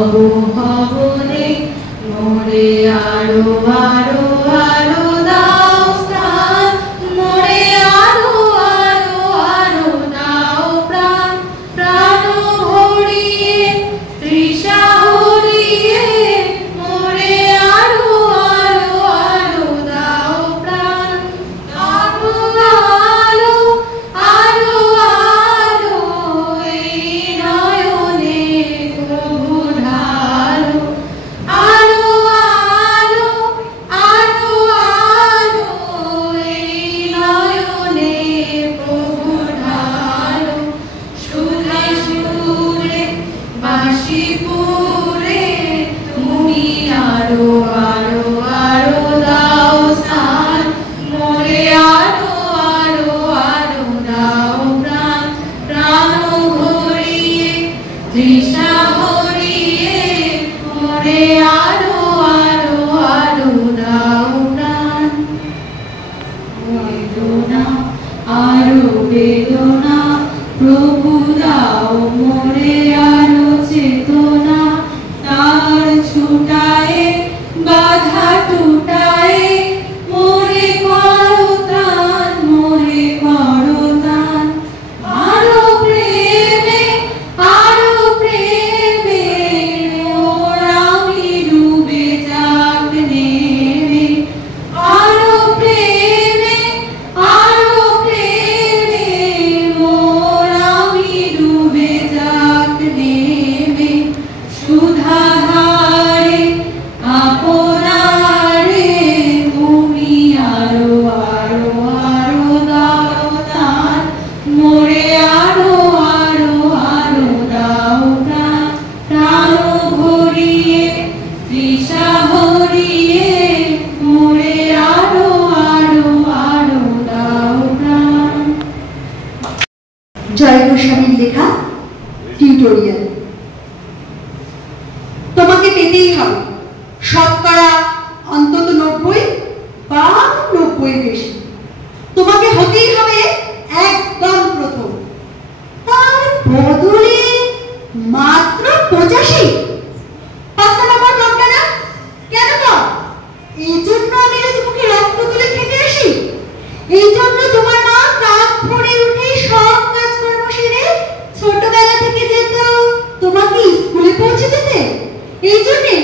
হবু হবু রে মোরে আরো আরো আরো দাও স্থান মোরে আরো আরো আরো দাও প্রাণ প্রাণ ভরিয়ে তৃষা হরিয়ে মোরে আরো আরো আরো দাও প্রাণ আরো আরো আরো আরো এই নয়নে প্রভু ঢালো আরো আরো আরো আরো এই নয়নে প্রভু ঢালো সুধা সুরে বাঁশি পুরে তুমি আরো আরো আরো দাও স্থান মোরে আরো আরো আরো দাও প্রাণ প্রাণ ভরিয়ে তৃষা হরিয়ে মোরে আরো আরো আরো দাও প্রাণ বেদনা আরো বেদনা প্রভু দাও মোরে আরো চেতনা তার ছুটায়ে বাধা টুটায়ে মোরে করো ত্রাণ মোরে করো দান আরো প্রেমে মোর আমি ডুবে যাক নেমে আরো প্রেমে মোর আমি ডুবে যাক নেমে সুধাধারে আপনারে তুমি আরো আরো আরো দাও দান মোরে আরো আরো আরো দাও প্রাণ প্রাণ ভরিয়ে তৃষা হরিয়ে মোরে আরো আরো আরো দাও প্রাণ। জয় গোস্বামীর লেখা টিউটোরিয়াল। তোমাকে পেতেই হবে শতকরা অন্তত 90 বা 90 বেশি। তোমাকে হতেই হবে একদম প্রথম। তার বদলে মাত্র 85। 5টা নম্বর কমটা না? কেন কম? এই জন্য আমি মুখে রক্ত তুলে খেতে আসি? এই জন্য তোমার মা রাত ভরে উঠে সব কাজকর্ম সেরে ছোটবেলা থেকে যেত তোমাকে স্কুলে পৌঁছে দিতে? এই জন্যে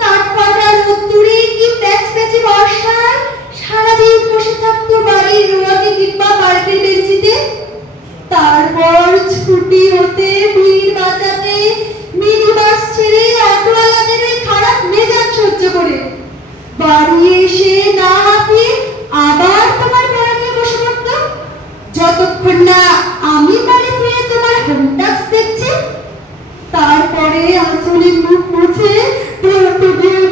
কাঠ পাটা রোদ্দুরে কি প্যাচ প্যাচে বর্ষায় সারাদিন বসে থাকতো বাড়ির রোয়াকে কিংবা পার্কের বেঞ্চিতে? তারপর ছুটি হতে ভিড় বাঁচাতে মিনি বাস ছেড়ে অটোওয়ালাদের ওই খারাপ মেজাজ সহ্য করে বাড়ি এসে না হাঁপিয়ে আবার তোমার পড়া নিয়ে বসে পড়তো, যতক্ষণ না আমি বাড়ি ফিরে তোমার হোম টাস্ক দেখছি। তারপরে আঁচলে মুখ মুছে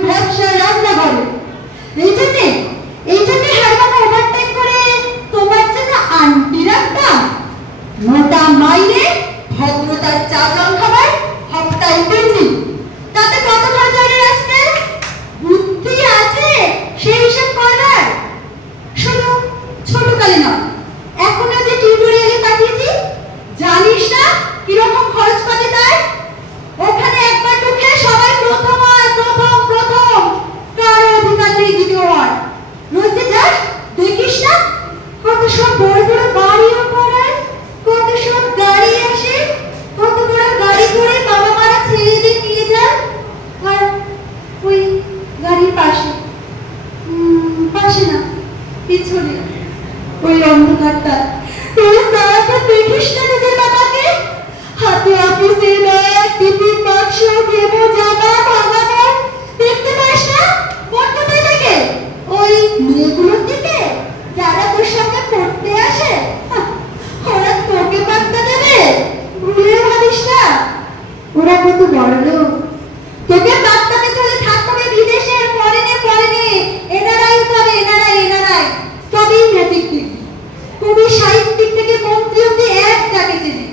ব্যবসায় রান্না করে। এই জন্যে হারবানা ওভারটাইম করে তোমার জন্য আন্টি রাখতাম। মোটা মাইনে ভদ্রতার চা জল খাবার হপ্তায় পেন্ডিং। তাতে কত খরচ হয়ে আসছে? বুদ্ধি আছে সেই হিসাব করার? শোনো, ছোটকালে না, এখন যে টিউটোরিয়ালে পাঠিয়েছি জানিস না কিরকম খরচ পাবে তার? ওখানে একবার ঢুকে সবাই প্রথম হয়, প্রথম প্রথম, কারো অধিকার নেই দ্বিতীয় হয়। রোজ যাস দেখিস না কত সব বড় বড় গাড়িও পড়ায়, কত সব গাড়ি আসে, কত বড় গাড়ি করে বাবা মারা ছেলেদের নিয়ে যায়। আর ওই গাড়ির পাশে না পিছনে ওই অন্ধকারটা রোজ দাঁড়াতে দেখিস না নিজের বাবাকে? হাতে অফিসের ব্যাগ, টিফিন বাক্স, ভেবো জামা, ভাঙা নোট দেখতে পাস না? কোনটাতে থেকে ওই মেয়েগুলোর দিকে যারা তোর সামনে পড়তে আসে, ওরা তোকে পাত্তা দেবে? ভুলে ভাবিস না ওরা কত বড় লোক। তোকে পাত্তা দিতে হলে থাকতে হবে বিদেশের ফরেনে এনারাই পাবে, এনারাই তবেই ম্যাজিক দিবি। কবি সাহিত্যিক থেকে মন্ত্রী অব্দি এক ডাকে চেনে।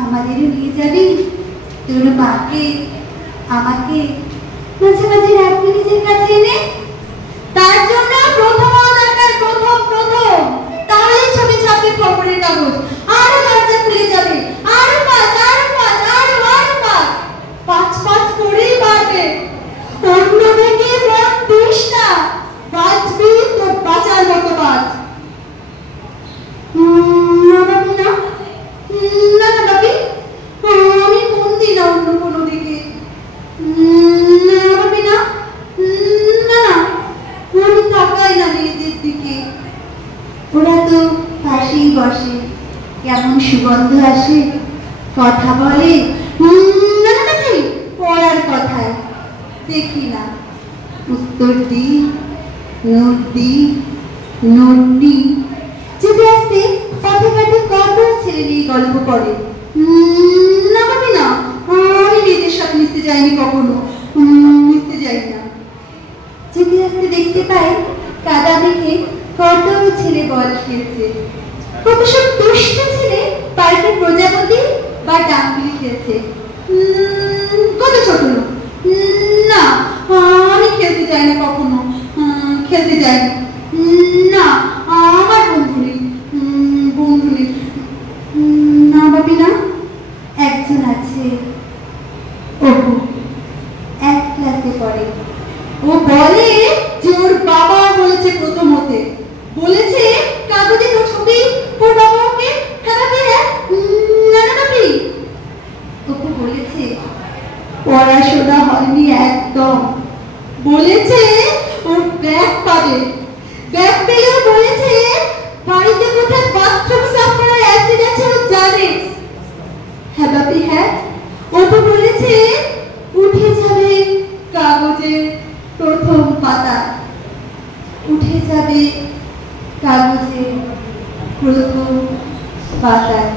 আমাদেরও নিয়ে যাবি তোর মাকে আমাকে মাঝে মাঝে রাখবি নিজের কাছে এনে? তার জন্য প্রথম দরকার, প্রথম। তাহলেই ছবি ছাপবে খবরের কাগজ, আরো দরজা খুলে যাবে, আরো পাঁচ, 5 করে কথা বলে নাকি পড়ার কথায় দেখি না উত্তর দি নোট দি নোট নি যেতে আসতে পথে ঘাটে কত ছেলে নিয়ে গল্প করে না ভাবি না আমি মেয়েদের সাথে মিশতে যাইনি কখনো মিশতে যাই না যেতে আসতে দেখতে পাই কাদা মেঘে কত ছেলে বল খেলছে কত সব দুষ্ট ছেলে পার্কে প্রজাপতি বা ডাঙ্গুলি খেলছে কত ছোট লোক না আমি খেলতে যাই না কখনো খেলতে যাই না আমার বন্ধু নেই না ভাবি না একজন আছে অপু এক ক্লাসে পড়ে ও বলে যে ওর বাবা বলেছে প্রথম হতে বলেছে কাগজে ছবি ওর বাবাকে খেলাবে না ভাবি অপু বলেছে পড়াশোনা হয়নি একদম বলেছে ওর ব্যাগ পাবে ব্যাগ পেলেও বলেছে বাড়িতে কোথায় বাথরুম সাফ করার অ্যাসিড আছে ও জানে হ্যাঁ বাপি হ্যাঁ অপু বলেছে উঠে যাবে কাগজে প্রথম পাতা উঠে যাবে কাগজে প্রথম পাতায়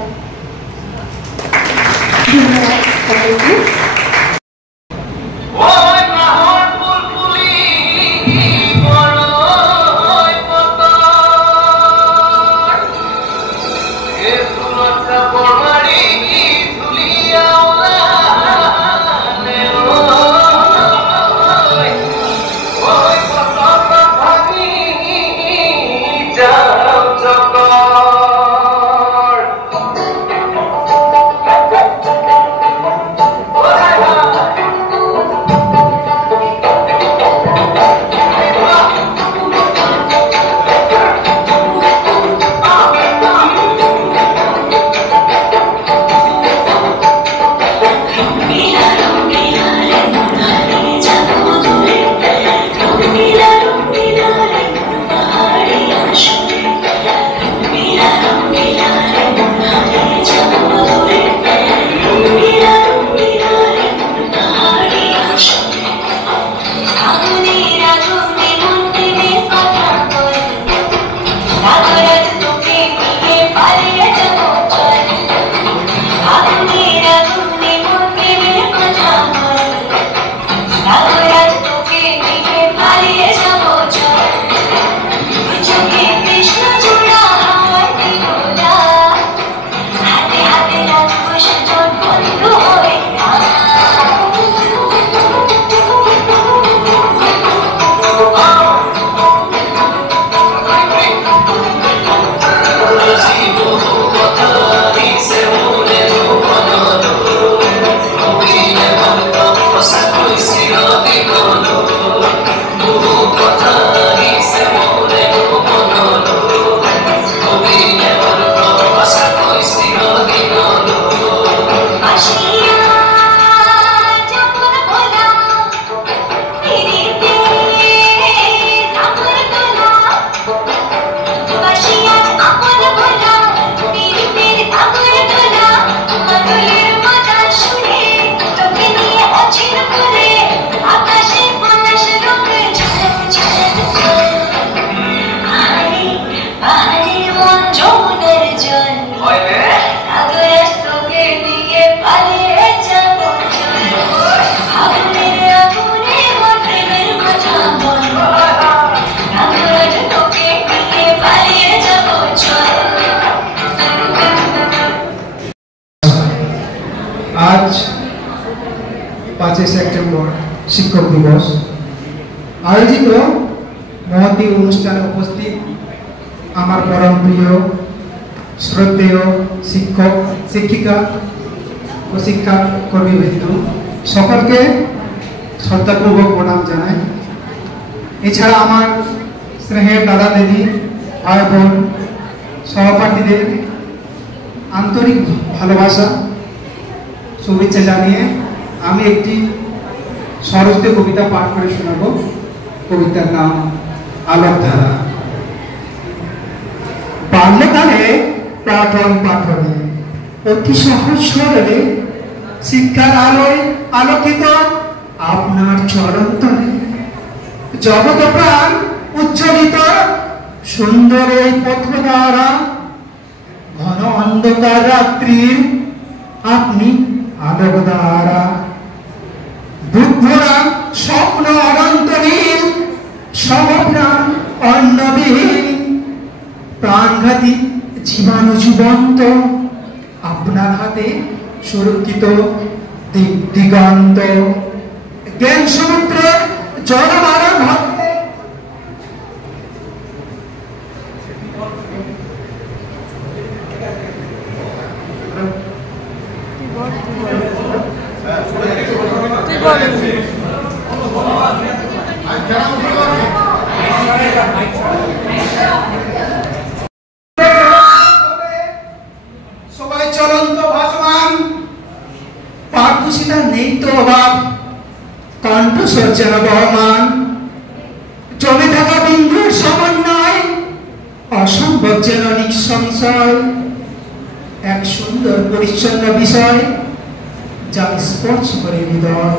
आज 5 सेप्टेम्बर शिक्षक दिवस आयोजित महती अनुष्ठान उपस्थित आमार परम प्रिय श्रद्धेय शिक्षक शिक्षिका और शिक्षा कर्मीबृंद सकल के श्रद्धापूर्वक प्रणाम जानाई एछाड़ा आमार स्नेहेर दादा दिदी भाई बोन सहपाठीदेर आंतरिक भालोबासा शुभेच्छा जानिए आमी एकटी सरस्वती कविता पाठ करे शोनाबो। कवितार नाम आलोक धारा। बाल्यकाले पाठन पाठने अति सहज स्वरे শিক্ষার আলোয় আলোকিত আপনার চরণ তলে জগত প্রাণ উজ্জ্বলিত সুন্দর এই পথ দ্বারা ঘন অন্ধকার রাত্রির আপনি আলোক দ্বারা বুদ্ধরা স্বপ্ন অনন্ত নীল সমপ্রাণ অন্নবিহীন প্রাণঘাতী জীবাণু জীবন্ত আপনার হাতে সুরক্ষিত দিগন্ত জ্ঞান সমুদ্রের জলমারণ হাতে সবাই চলন্ত ভাসমান পাঠভূষিতা নেই তো অভাব কণ্ঠস্বর যেন বহমান জমে থাকা বিন্দুর সমন্বয় অসম্ভব যেন নিঃসংশয় এক সুন্দর পরিচ্ছন্ন বিষয় যা স্পর্শ করে হৃদয়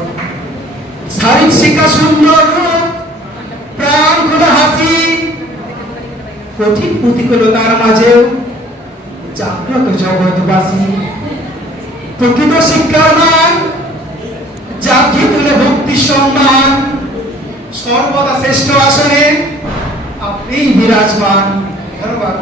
শারীরিক শিক্ষা সুন্দর রূপ প্রাণ খোলা হাসি কঠিন প্রতিকূলতার মাঝেও জাগ্রত জগৎবাসী প্রকৃত শিক্ষার মান জাতীয় তুলে ভক্তি সম্মান সর্বদা শ্রেষ্ঠ আসনে আপনি বিরাজমান ধন্যবাদ।